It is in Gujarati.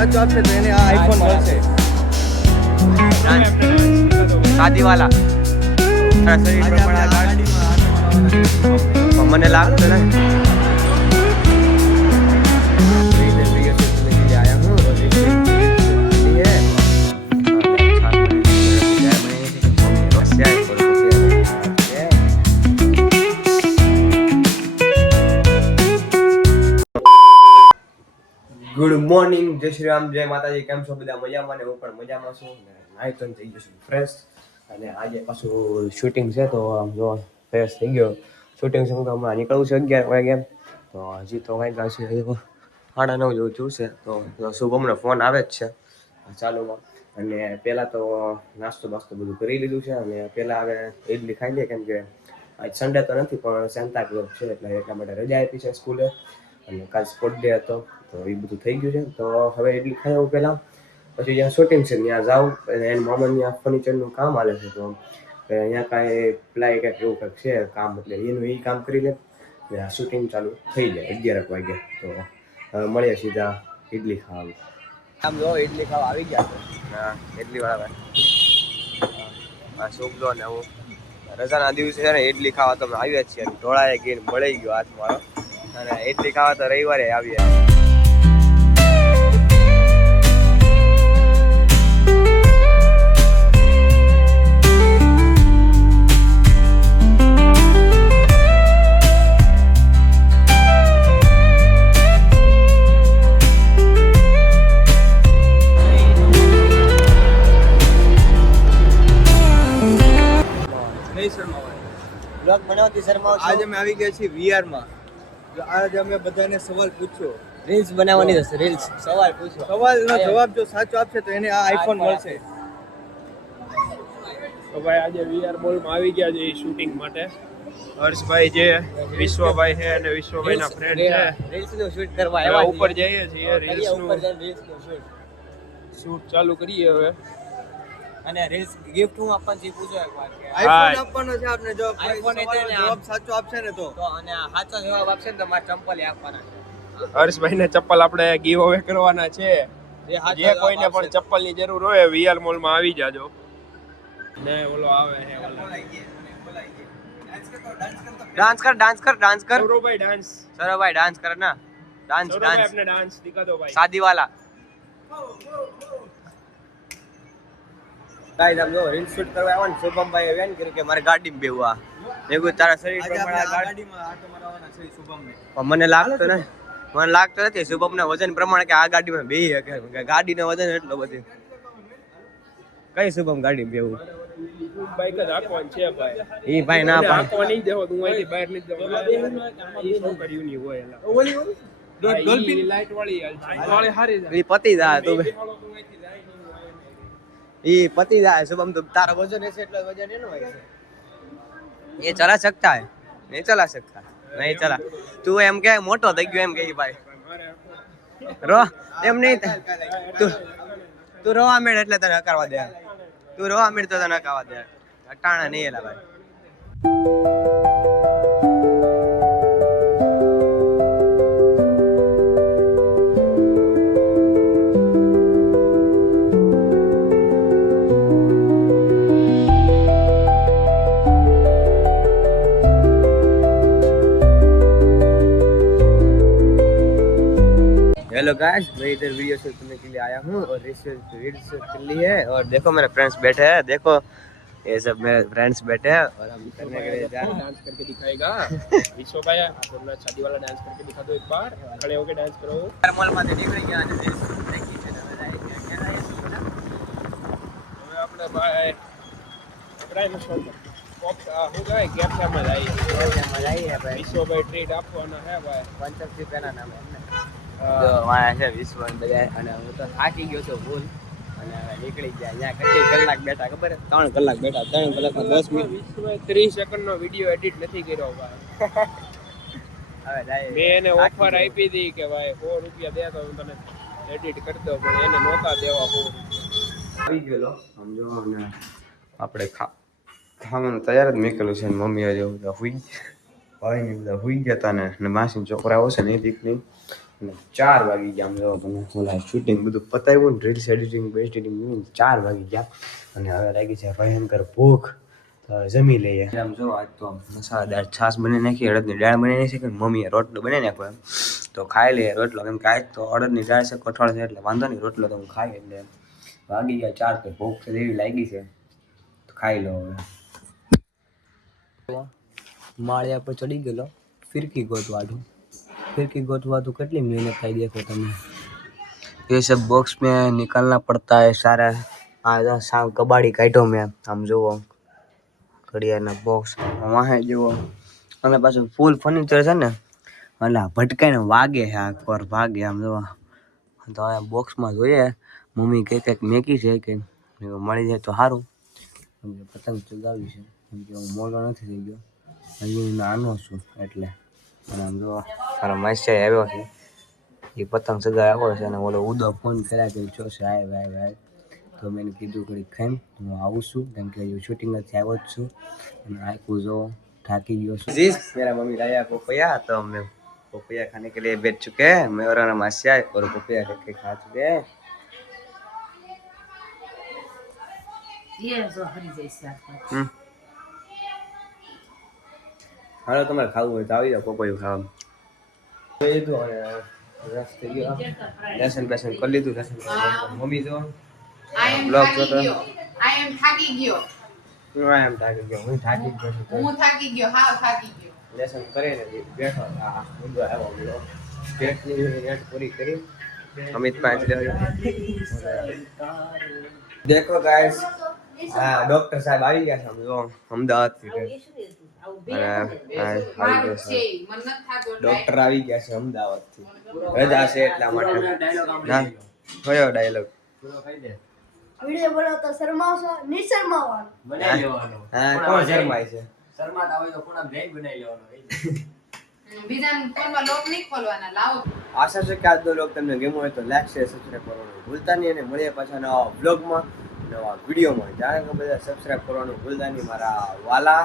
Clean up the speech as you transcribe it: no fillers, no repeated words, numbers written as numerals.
સાચો આપશે તો એને આ આઈફોન મળશે. શાદી વાલા શરીર પ્રમાણે મને લાગતો ને ગુડ મોર્નિંગ, જય શ્રી રામ, જય માતાજી. કેમ છો બધા? મજામાં ને? હું પણ મજામાં છું. નાઈ તો થઈ ગયો છું ફ્રેશ, અને આજે પાછું શૂટિંગ છે તો આમ જો ફ્રેશ થઈ ગયો. શૂટિંગ છે તો હમણાં નીકળવું છે 11 વાગે, તો હજી તો વાગ્યા છે 9:30 જેવું જોશે. તો શુભમને ફોન આવે જ છે ચાલુમાં, અને પહેલાં તો નાસ્તો બાસ્તો બધું કરી લીધું છે, અને પહેલાં હવે ઇડલી ખાઈ લઈએ, કેમ કે આજ સન્ડે તો નથી પણ સેન્ટા ક્લોઝ છે એટલે એટલા માટે રજા આપી છે સ્કૂલે, અને કાલ સ્પોર્ટ ડે હતો તો એ બધું થઈ ગયું છે. તો હવે ઇડલી ખાઈ આવું પહેલાં, પછી જ્યાં શૂટિંગ છે ત્યાં જાઉં. એના મામાને ત્યાં ફર્નિચરનું કામ હાલે છે, તો અહીંયા કાંઈ પ્લાય કંઈક એવું કંઈક છે કામ, એટલે એનું એ કામ કરી લે આ શૂટિંગ ચાલુ થઈ જાય 11 વાગે. તો હવે મળીએ સીધા ઇડલી ખાવા. આમ જો ઇડલી ખાવા આવી ગયા છે. હા, ઇડલી વાળા ભાઈ શુભ લો ને હું રજાના દિવસે છે ને ઇડલી ખાવા તો અમે આવ્યા જ છીએ. ઢોળાએ ગીર મળી ગયો હાથ મારો, અને ઇડલી ખાવા તો રવિવારે આવીએ. બ્લોગ બનાવતી શર્મા આજે અમે આવી ગયા છીએ VR માં. જો આજે અમે બધાને સવાલ પૂછ્યો, રીલ્સ બનાવવાની છે. રીલ્સ સવાલ પૂછો, સવાલનો જવાબ જો સાચો આપશે તો એને આ આઈફોન મળશે. તો ભાઈ આજે VR મોલમાં આવી ગયા છે શૂટિંગ માટે. હર્ષભાઈ જે વિશ્વભાઈ છે અને વિશ્વભાઈના ફ્રેન્ડ છે, રીલ્સ નું શૂટ કરવા એવા આવ્યા ઉપર જઈએ છીએ. રીલ્સ ઉપર નું જઈને રીલ્સ નું શૂટ ચાલુ કરીએ હવે. અને રીલ્સ ગિફ્ટ હું આપવાનું છે પૂછો એકવાર કે આઈફોન આપવાનો છે આપને. જો iPhone એટલે ને જવાબ સાચો આપશે ને તો તો, અને સાચો જવાબ આપશે ને તો મારે ચંપલ આપવાના છે. હર્ષભાઈને ચપ્પલ આપણે ગીવ અવે કરવાના છે. જે કોઈને પણ ચપ્પલ ની જરૂર હોય VR મોલમાં આવી જાજો. ને ઓલો આવે છે ડાન્સ કર ડાન્સ કર ડાન્સ કર સૌરભભાઈ ડાન્સ. સૌરભભાઈ ડાન્સ કર ના. ડાન્સ સૌરભભાઈ ડાન્સ આપને ડાન્સ દિખા દો ભાઈ. શાદી વાલા. ગાઈસ આમ જો રીલ શૂટ કરવા આવ્યા ને શુભમભાઈ આવ્યા ને કે મારે ગાડીમાં બેહવા. મેં કીધું તારા શરીર આજે પ્રમાણે આપણે આ ગાડી, ગાડીમાં આટો મારવાના છે શુભમને. પણ મને લાગતો ને, મને લાગતો નથી શુભમના વજન પ્રમાણે કે આ ગાડીમાં બેહી શકે. ગાડીનો વજન એટલો બધું. કઈ શુભમ ગાડીમાં બેહવું? બાઈક જ હાંકવાની છે ભાઈ. ઈ ભાઈ ના પાડ. હાંકવા નહીં દેવો, તું અહીંથી બહાર નહીં દેવો. ઈ શું કર્યું નહીં હોય એલા. ઓલી ડોલ્ફિન લાઈટ વાળી વાળી હારી જાય. ઈ પતી જાય તું ઈ પતી જાય શુભમ. તો તારો વજન હશે એટલે વજન એનો હોય છે. ये चला सकता है, नहीं चला सकता, नहीं चला. तू एम के मोटो થઈ ગયો એમ કે ભાઈ રો એમ નહીં તું રોવા મેળ એટલે તને હકારવા દે. તું રોવા મેળ તો તને હકારવા દે. અટાણા નહીં એલા ભાઈ. हेलो गाइस, मैं इधर वीडियो शूट करने के लिए आया हूँ और रील्स शूट कर ली है. और देखो मेरे फ्रेंड्स बैठे हैं, देखो ये सब मेरे फ्रेंड्स बैठे हैं और हम करने के लिए जा रहे हैं. डांस करके दिखाएगा विश्व भाई. अपना शादी वाला डांस करके दिखा दो एक बार. खड़े होके डांस करो. मॉल માંથી નીકળી ગયા અને રીલ્સ શૂટ થઈ ગઈ છે. હવે જાય કે ક્યાં જાય છે ને? હવે આપણે ભાઈ પ્રાઇમ શોટ બોક્સ હું કહે કેપ્ચામાં જાય. મજા આવી હે ભાઈ. વિશ્વ ભાઈ ટ્રીટ આપવાના હે ભાઈ. પંચમથી પેલા નામ એમને તો વાયા છે વિશ્વ બધા. અને હું તો થાકી ગયો છું ફૂલ, અને હવે નીકળી ગયા. અહીંયા કેટલી કલાક બેઠા ખબર? 3 કલાક બેઠા. 3 કલાકમાં 10 મિનિટ. વિશ્વભાઈ 30 સેકન્ડનો વિડિયો એડિટ નથી કર્યો ભાઈ. હવે જાય. મેં એને ઓફર આપી હતી કે ભાઈ 100 રૂપિયા દે તો હું તને એડિટ કરી દઉં, પણ એને નહોતા દેવા. આવી ગયેલો સમજો. અને આપણે ખાવાનું તૈયાર જ મેકેલું છે. મમ્મી હજુ બધા હુઈ ભાઈ ને બધા હુઈ ગયા હતા, ને માસી છોકરાઓ છે ને દીકરી અને 4 વાગી ગયા. આમ જો તમે ઓલા શૂટિંગ બધું પતાવ્યું ને, રીલ્સ એડિટિંગ બેસ્ટ એડિટિંગ 4 વાગી ગયા. અને હવે લાગી છે ભયંકર ભૂખ. તો જમી લઈએ. આમ જો આજ તો મસાલેદાર છાશ બની નાખી, અડદની દાળ બની નાખી, મમ્મીએ રોટલો બનાવી નાખ્યો એમ. તો ખાઈ લઈએ રોટલો, કેમ કે આજ તો અડદની દાળ છે, કઠોળ છે, એટલે વાંધો નહીં, રોટલો તો હું ખાઈ. એટલે વાગી ગયા 4 તો ભૂખ તો એવી લાગી છે, તો ખાઈ લો હવે. માળિયા પર ચડી ગયેલો ફિરકી ગોતવાડું. फिरकी गोतवा तो कितनी मेहनत आई देखो तुम्हें. ये सब बॉक्स में निकालना पड़ता है सारा. आज कबाड़ी काटो में हम जो ઘડિયાળના બોક્સ વાહે જેવો અને પાછું ફૂલ ફર્નિચર છે ને, એટલે ભટકાઈને વાગે છે, આ પર ભાગે આમ જો. તો આ બોક્સમાં જોઈએ મમ્મી કંઈક મેકી છે કે મળી જાય તો સારું. પતંગ ચગાવી છે, કેમ કે હું મોટો નથી થઈ ગયો, હજી નાનો છું એટલે. અને આમ જો મારો માસ્ટર આવ્યો છે, એ પતંગ ચગાવી આવ્યો છે, અને ઓલો ઉદો ફોન કર્યા કે જોશે આય. તો મેં કીધું ઘડી ખાઈને હું આવું છું, કેમ કે શૂટિંગ નથી આવ્યો જ છું. અને આખું જો થાકી ગયો છું. मेरा मम्मी लाया पपैया, तो हम पपैया खाने के लिए बैठ चुके हैं. मैं और मासिया और पपैया लेके खा चुके हैं. ये जो हरी जैसे हालो तुम्हारे खाવું હોય તો આવી જાઓ પપૈયું ખાવા. એ તો રસ થઈ ગયો, લેસન બેસન કરી લીધું. લેસન મમ્મી જો બ્લોગ જોતો. I am થાકી ગયો. હું થાકી ગયો છું. હું થાકી ગયો, હાવ થાકી ગયો. લેસન કરીને બેઠો. આ ઊંધો આવ્યો બ્લોગ. પેટની નેટ પૂરી કરી. અમિત પાંચ દેખો ગાઈસ, હા ડોક્ટર સાહેબ આવી ગયા છે. આમ જો અમદાવાદ થી ડોક્ટર આવી ગયા છે અમદાવાદ થી. રજા છે એટલા માટે. ના કયો ડાયલોગ? વિડિયો બનાવતો શરમાવશો નહીં શરમાવવાનો. બનાવી લેવાનો. હા કોણ શરમાય છે? શર્માતા હોય તો કોના બ્લેક બનાવી લેવાનો. બીજાના ફોનમાં લોક નહીં ખોલવાના, લાવો. આશા છે કે આજનો વ્લોગ તમને ગમ્યો હોય તો લાઈક શેર સબસ્ક્રાઇબ કરવાનું ભૂલતા નહીં. અને મળીએ પાછા નવા વ્લોગમાં, નવા વિડીયોમાં. જાણે કે બધા સબસ્ક્રાઇબ કરવાનું ભૂલતા નહીં મારા વાલા.